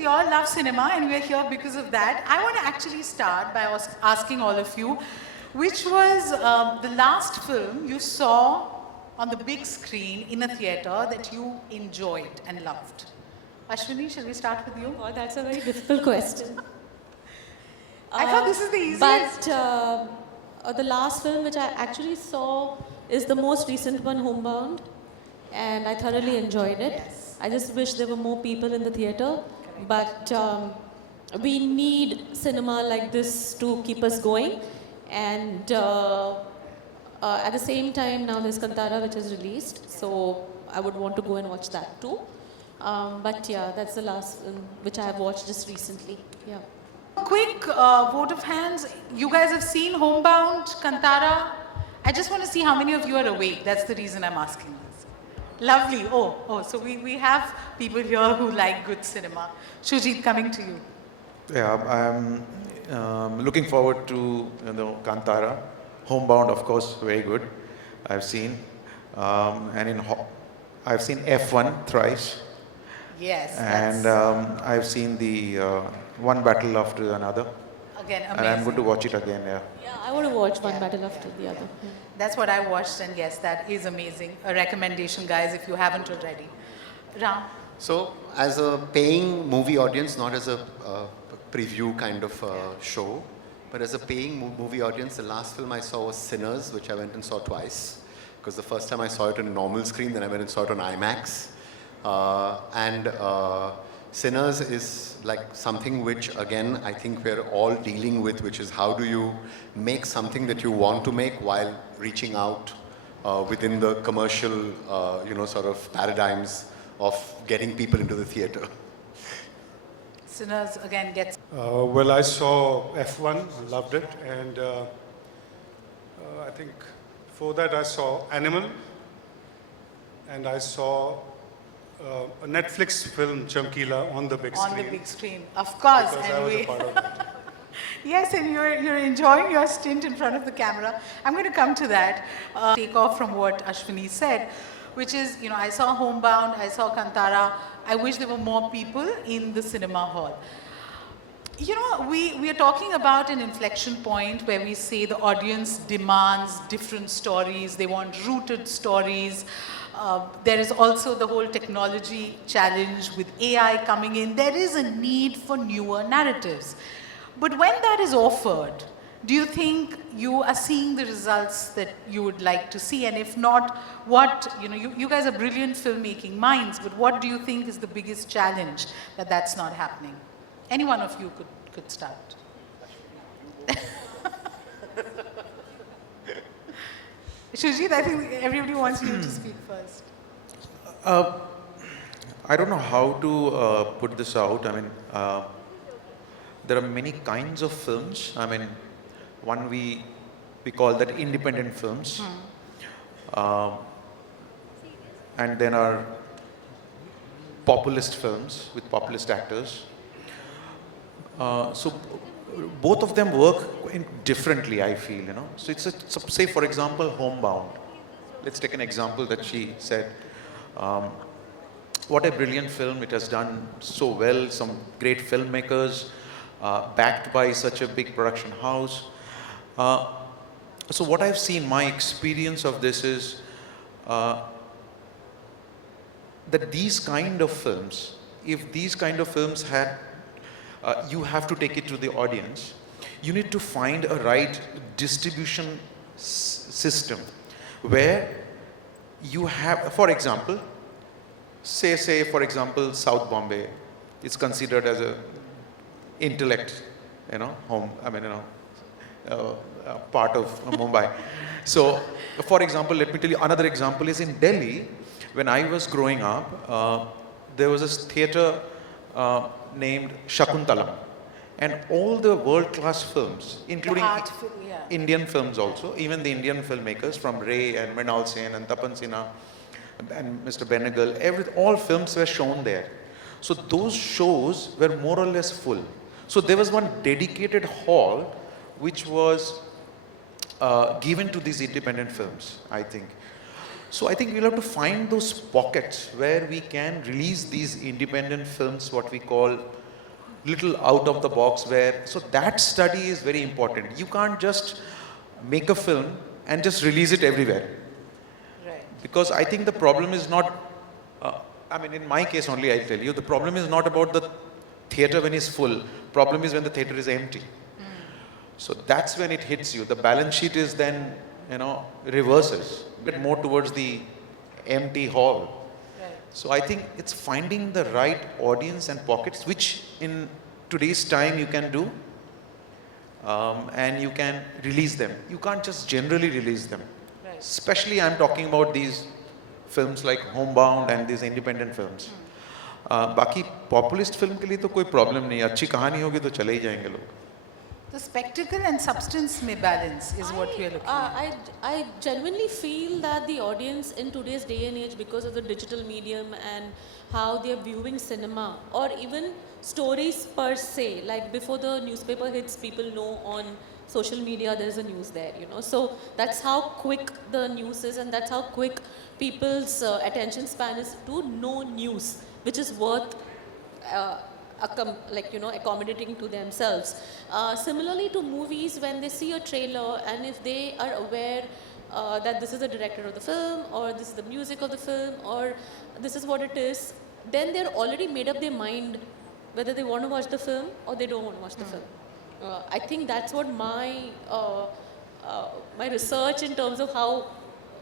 we all love cinema and we're here because of that. I want to actually start by asking all of you, which was the last film you saw on the big screen in a theatre that you enjoyed and loved? Ashwini, shall we start with you? Oh, that's a very difficult question. I thought this is the easiest. But the last film which I actually saw is the most recent one, Homebound, and I thoroughly enjoyed it. Yes. I just wish there were more people in the theatre, but we need cinema like this to keep us going. And at the same time, now there's Kantara, which is released, so I would want to go and watch that too. But yeah, that's the last film which I have watched just recently. Yeah. Quick vote of hands. You guys have seen Homebound, Kantara? I just want to see how many of you are awake. That's the reason I'm asking this. Lovely. Oh, so we have people here who like good cinema. Shoojit, coming to you. Yeah, I'm looking forward to Kantara. Homebound, of course, very good. I've seen, I've seen F1 thrice. Yes. And I've seen the One Battle After Another. Again, amazing. And I'm going to watch it again, yeah. Yeah, I want to watch One Battle After the Other. Yeah. That's what I watched, and yes, that is amazing. A recommendation, guys, if you haven't already. Ram? So, as a paying movie audience, not as a preview kind of show, but as a paying movie audience, the last film I saw was Sinners, which I went and saw twice. Because the first time I saw it on a normal screen, then I went and saw it on IMAX. Sinners is like something which, again, I think we're all dealing with, which is how do you make something that you want to make while reaching out within the commercial, sort of paradigms of getting people into the theatre. Sinners, again, gets... Well, I saw F1, loved it, and I think before that I saw Animal, and I saw a Netflix film, Chamkila, on the big screen. On the big screen, of course. Because and I was a part of it. Yes, and you're enjoying your stint in front of the camera. I'm going to come to that. Take off from what Ashwini said, which is, I saw Homebound, I saw Kantara. I wish there were more people in the cinema hall. We are talking about an inflection point where we say the audience demands different stories. They want rooted stories. There is also the whole technology challenge with AI coming in. There is a need for newer narratives. But when that is offered, do you think you are seeing the results that you would like to see? And if not, what, you guys are brilliant filmmaking minds, but what do you think is the biggest challenge that that's not happening? Any one of you could start. Shoojit, I think everybody wants you to speak first. I don't know how to put this out. I mean, there are many kinds of films. I mean, one we call that independent films. And then are populist films with populist actors. So both of them work differently, I feel, So it's say, for example, Homebound. Let's take an example that she said. What a brilliant film. It has done so well. Some great filmmakers, backed by such a big production house. So what I've seen, my experience of this is that these kind of films, if these kind of films had, you have to take it to the audience. You need to find a right distribution system where you have, for example, say for example, South Bombay is considered as a intellect, home. I mean, part of Mumbai. So, for example, let me tell you another example is in Delhi. When I was growing up, there was a theatre named Shakuntalam, and all the world-class films, including Indian films also, even the Indian filmmakers from Ray and Mrinal Sen and Tapan Sinha and Mr. Benegal, all films were shown there. So those shows were more or less full. So there was one dedicated hall which was given to these independent films, I think. So I think we'll have to find those pockets where we can release these independent films, what we call little out of the box where, so that study is very important. You can't just make a film and just release it everywhere. Right. Because I think the problem is not, I mean, in my case only, I'll tell you, the problem is not about the theatre when it's full. Problem is when the theatre is empty. So that's when it hits you. The balance sheet is then, reverses, but more towards the empty hall. Right. So I think it's finding the right audience and pockets, which in today's time you can do, and you can release them. You can't just generally release them. Right. Especially I'm talking about these films like Homebound and these independent films. बाकी populist film के लिए तो कोई problem नहीं है. अच्छी कहानी होगी तो चले ही जाएंगे लोग. The spectacle and substance may balance is what we are looking at. I genuinely feel that the audience in today's day and age, because of the digital medium and how they are viewing cinema, or even stories per se, like before the newspaper hits, people know on social media there's a news there, So that's how quick the news is, and that's how quick people's attention span is to know news, which is worth accommodating to themselves. Similarly to movies, when they see a trailer and if they are aware that this is the director of the film, or this is the music of the film, or this is what it is, then they're already made up their mind whether they want to watch the film or they don't want to watch the film. I think that's what my research in terms of how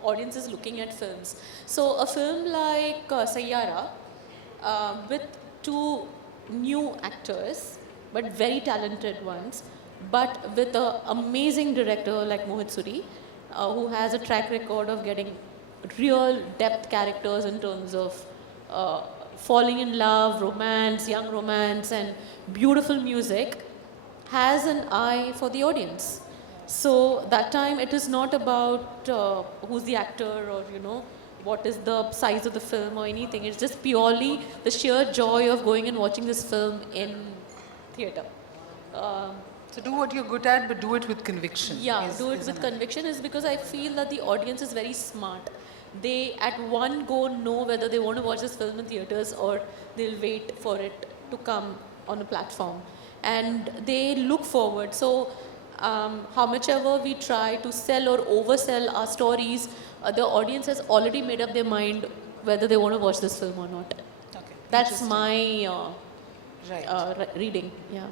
audience is looking at films. So a film like Sayyara, with two new actors, but very talented ones, but with an amazing director like Mohit Suri, who has a track record of getting real depth characters in terms of falling in love, romance, young romance, and beautiful music, has an eye for the audience. So that time it is not about who's the actor or what is the size of the film or anything. It's just purely the sheer joy of going and watching this film in theatre. So do what you're good at, but do it with conviction. Yeah, do it with conviction, is because I feel that the audience is very smart. They at one go know whether they want to watch this film in theatres or they'll wait for it to come on a platform. And they look forward. So how much ever we try to sell or oversell our stories, the audience has already made up their mind whether they want to watch this film or not. Okay. That's my Right. reading. Yeah.